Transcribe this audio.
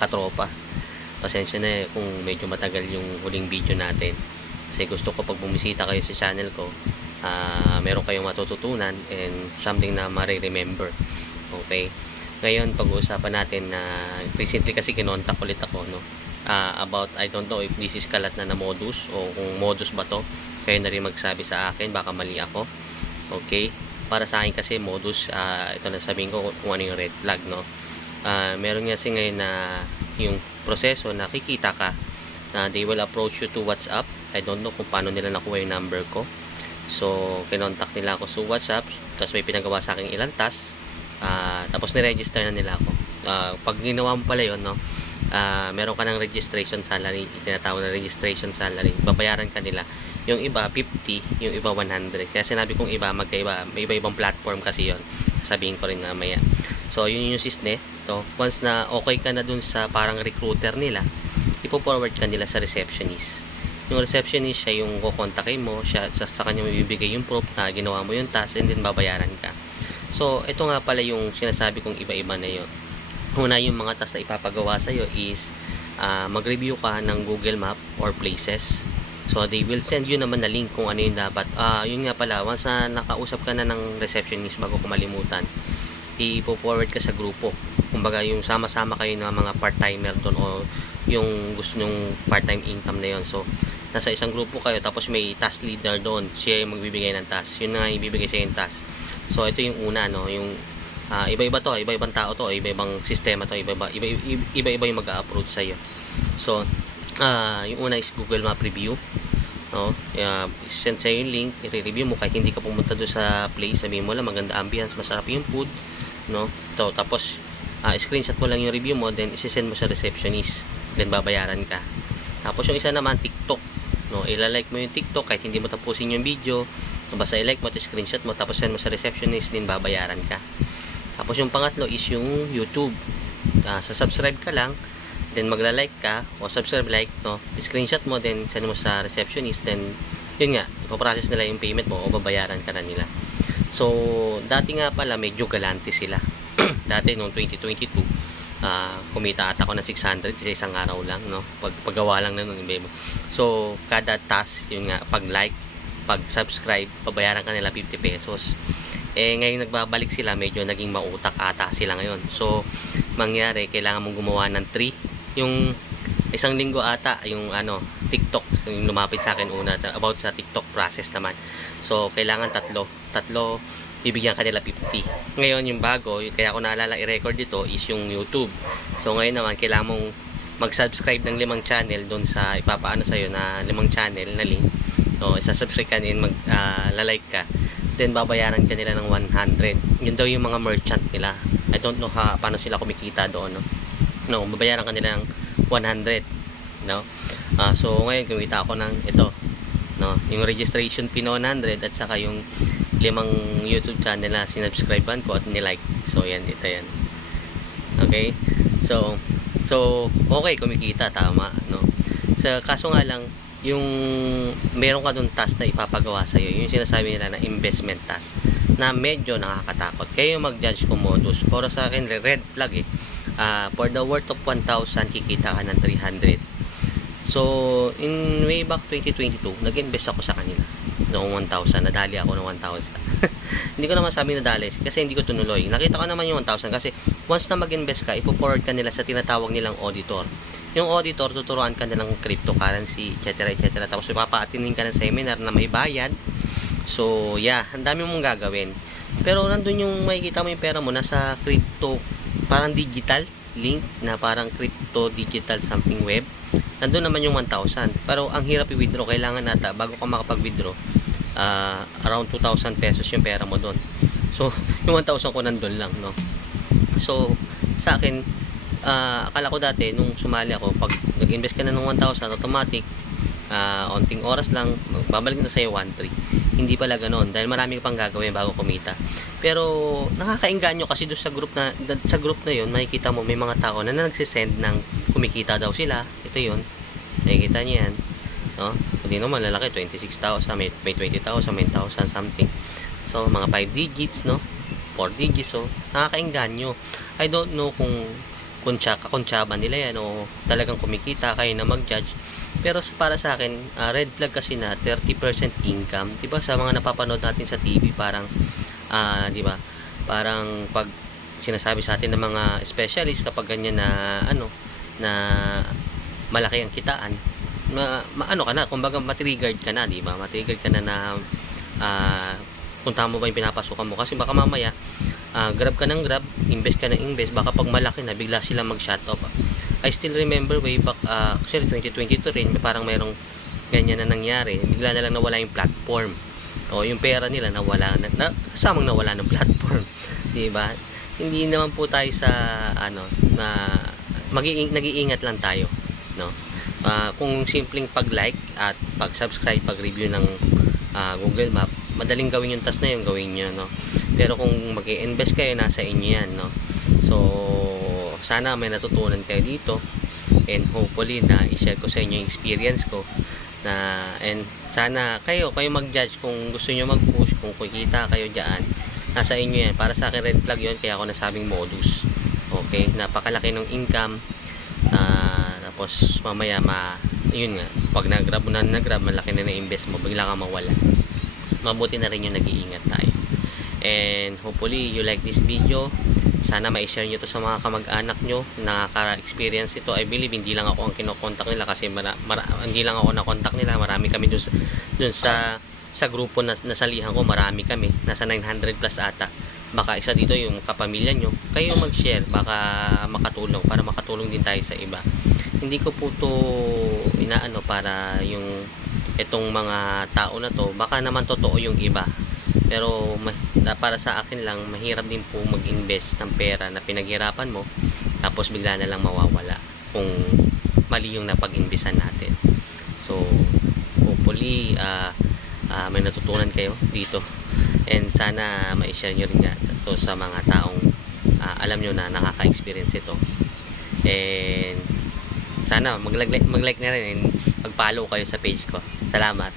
katropa. Pasensya na kung medyo matagal yung huling video natin. Kasi gusto ko pag bumisita kayo sa channel ko, meron kayong matututunan and something na ma-remember. Okay? Ngayon, pag-uusapan natin na recently kasi kinontak ulit ako, no? About, I don't know if this is kalat na modus o kung modus ba to. Kayo na rin magsabi sa akin, baka mali ako. Okay? Para sa akin kasi modus, ito na sabihin ko kung ano yung red flag, no? Meron nga kasi ngayon na yung proseso, nakikita ka na they will approach you to WhatsApp. I don't know kung paano nila nakuha yung number ko. So, kinontak nila ako sa WhatsApp, tapos may pinagawa sa akin ilang task, tapos niregister na nila ako. Pag ginawa mo pala yun, no? Meron ka ng registration salary, tinatawag na registration salary, babayaran ka nila. Yung iba 50, yung iba 100. Kaya sinabi kong iba, magkaiba, may iba-ibang platform kasi yon. Sabihin ko rin mamaya. So yun yung sisne. So once na okay ka na dun sa parang recruiter nila, ipo-forward ka nila sa receptionist. Yung receptionist, siya yung kukontakin mo, siya sa kanya mabibigay yung proof na ginawa mo yung task and then babayaran ka. So ito nga pala yung sinasabi kong iba-iba na yun. Una, yung mga task na ipapagawa sa'yo is mag-review ka ng Google Map or Places. So they will send you naman na link kung ano yung dapat. Yun nga pala, once na nakausap ka na ng receptionist, bago ko malimutan, ipo-forward ka sa grupo. Kumbaga yung sama-sama kayo ng mga part-timer doon o yung gusto nyong part-time income na yun. So nasa isang grupo kayo, tapos may task leader doon, siya yung magbibigay ng task. Yun na nga ibibigay sa yung task. So ito yung una, no, yung iba-iba to, iba-ibang tao to, iba-ibang sistema to, iba-iba yung mag-a-approach sa iyo. So yung una is Google Map Review, no? Send sa yung link, i-review mo kahit hindi ka pumunta doon sa place, sabihin mo lang maganda ambience, masarap yung food, no? So, tapos screenshot mo lang yung review mo, then isi-send mo sa receptionist, then babayaran ka. Tapos yung isa naman, TikTok, no? Ila-like mo yung TikTok kahit hindi mo tapusin yung video, basta i-like mo, screenshot mo, tapos send mo sa receptionist, then babayaran ka. Tapos yung pangatlo is yung YouTube. Sa subscribe ka lang, then magla-like ka o subscribe, like, no, screenshot mo, then send mo sa receptionist, then yun nga, ipoprocess nila yung payment mo o babayaran ka na nila. So dati nga pala medyo galante sila. Dati noong 2022, kumita ata ako ng 600 sa isang araw lang, no, paggawa lang na nun. So kada task, yun nga, pag like, pag subscribe, babayaran ka nila 50 pesos. Ngayon nagbabalik sila, medyo naging mautak ata sila ngayon. So mangyari, kailangan mong gumawa ng 3. Yung isang linggo ata, yung TikTok, yung lumapit sa akin una about sa TikTok process naman. So kailangan tatlo bibigyan ka nila 50. Ngayon yung bago, kaya ko naalala i-record dito, is yung YouTube. So ngayon naman, kailangan mong mag-subscribe ng 5 channel doon sa ipapaano sa'yo na 5 channel na link. So isa-subscribe ka din, like ka, then babayaran ka nila ng 100. Yun daw yung mga merchant nila. I don't know paano sila kumikita doon, no? No, babayaran ka nila ng 100, no? So ngayon kumita ako ng ito, no, yung registration fee 100 at saka yung 5 YouTube channel na sinubscribean ko at nilike. So yan, ito yan. Okay? So okay, kumikita, tama, no? So kaso nga lang, yung meron ka dun task na ipapagawa sa iyo, yung sinasabi nila na investment task, na medyo nakakatakot. Kayo mag-judge kung modus. Pero sa akin, red flag eh. For the worth of 1,000, kikita ka ng 300. So in way back 2022, nag-invest ako sa kanila noong 1,000. Nadali ako ng 1,000. Hindi ko naman sabi nadali kasi hindi ko tunuloy. Nakita ko naman yung 1,000 kasi once na mag-invest ka, ipo-forward ka nila sa tinatawag nilang auditor. Yung auditor, tuturuan ka nilang cryptocurrency, etc. etc. Tapos ipapa-attendin ka ng seminar na may bayad. So yeah, ang dami mong gagawin. Pero nandun yung makikita mo yung pera mo nasa crypto, parang digital link na parang crypto digital something web. Nandun naman yung 1,000. Pero ang hirap i-withdraw. Kailangan nata, bago ka makapag-withdraw, around 2,000 pesos yung pera mo doon. So yung 1,000 ko nandun lang, no? So sa akin, akala ko dati nung sumali ako, pag nag-invest ka na ng 1,000, automatic, onting oras lang, babalik na sa'yo 1,300. Hindi pala ganoon, dahil marami ka pang gagawin bago kumita. Pero nakakainganyo kasi doon sa group na yun, makikita mo may mga tao na nagsisend ng kumikita daw sila. Ito yun, nakikita niyo yan, no? Hindi naman lalaki, 26,000, may 20,000, may 1,000 something. So mga 5 digits, no, 4 digits. So nakakainganyo. I don't know kung kakuntsaba nila yan o talagang kumikita, kayo na mag-judge. Pero para sa akin, red flag kasi na 30% income. 'Di ba sa mga napapanood natin sa TV, parang 'di ba? Parang pag sinasabi sa atin ng mga specialist, kapag ganyan na na malaki ang kitaan, ano ka na, kumbaga matriggered ka na, 'di ba? Matriggered ka na kung tama ba yung pinapasukan mo, kasi baka mamaya grab ka ng grab, invest ka ng invest, baka pag malaki na bigla silang mag-shut off. I still remember way back, actually 2022 rin, parang mayroong ganyan na nangyari. Bigla na lang nawala yung platform. O yung pera nila nawala kasamang nawala ng platform. 'Di ba? Hindi naman po tayo sa na nag-iingat lang tayo, no? Kung simpleng pag-like at pag-subscribe, pag-review ng Google Map, madaling gawin yung task na yun, gawin nyo, no? Pero kung mag-i-invest kayo, nasa inyo yan, no? So sana may natutunan kayo dito, and hopefully na i-share ko sa inyo yung experience ko, and sana kayo mag-judge kung gusto nyo mag-push, kung kikita kayo dyan, nasa inyo yan. Para sa akin red flag yun, kaya ako nasabing modus. Okay, napakalaki ng income, tapos mamaya yun nga, pag nag-grab malaki na na-invest mo, bigla kang mawala. Mabuti na rin yung nag-iingat tayo. And hopefully you like this video. Sana ma-share nyo to sa mga kamag-anak nyo na nakaka-experience ito. I believe hindi lang ako ang kinokontak nila, kasi hindi lang ako na-contact nila, marami kami dun sa grupo na nasalihan ko, marami kami, nasa 900 plus ata. Baka isa dito yung kapamilya nyo, kayo mag-share, baka makatulong, para makatulong din tayo sa iba. Hindi ko po to inaano para yung itong mga tao na to, baka naman totoo yung iba, pero para sa akin lang, mahirap din po mag-invest ng pera na pinaghirapan mo, tapos bigla na lang mawawala kung mali yung napag-investan natin. So hopefully may natutunan kayo dito, and sana ma-share nyo rin ito sa mga taong alam nyo na nakaka-experience ito, and sana mag-like na rin, and mag-follow kayo sa page ko. Salamat.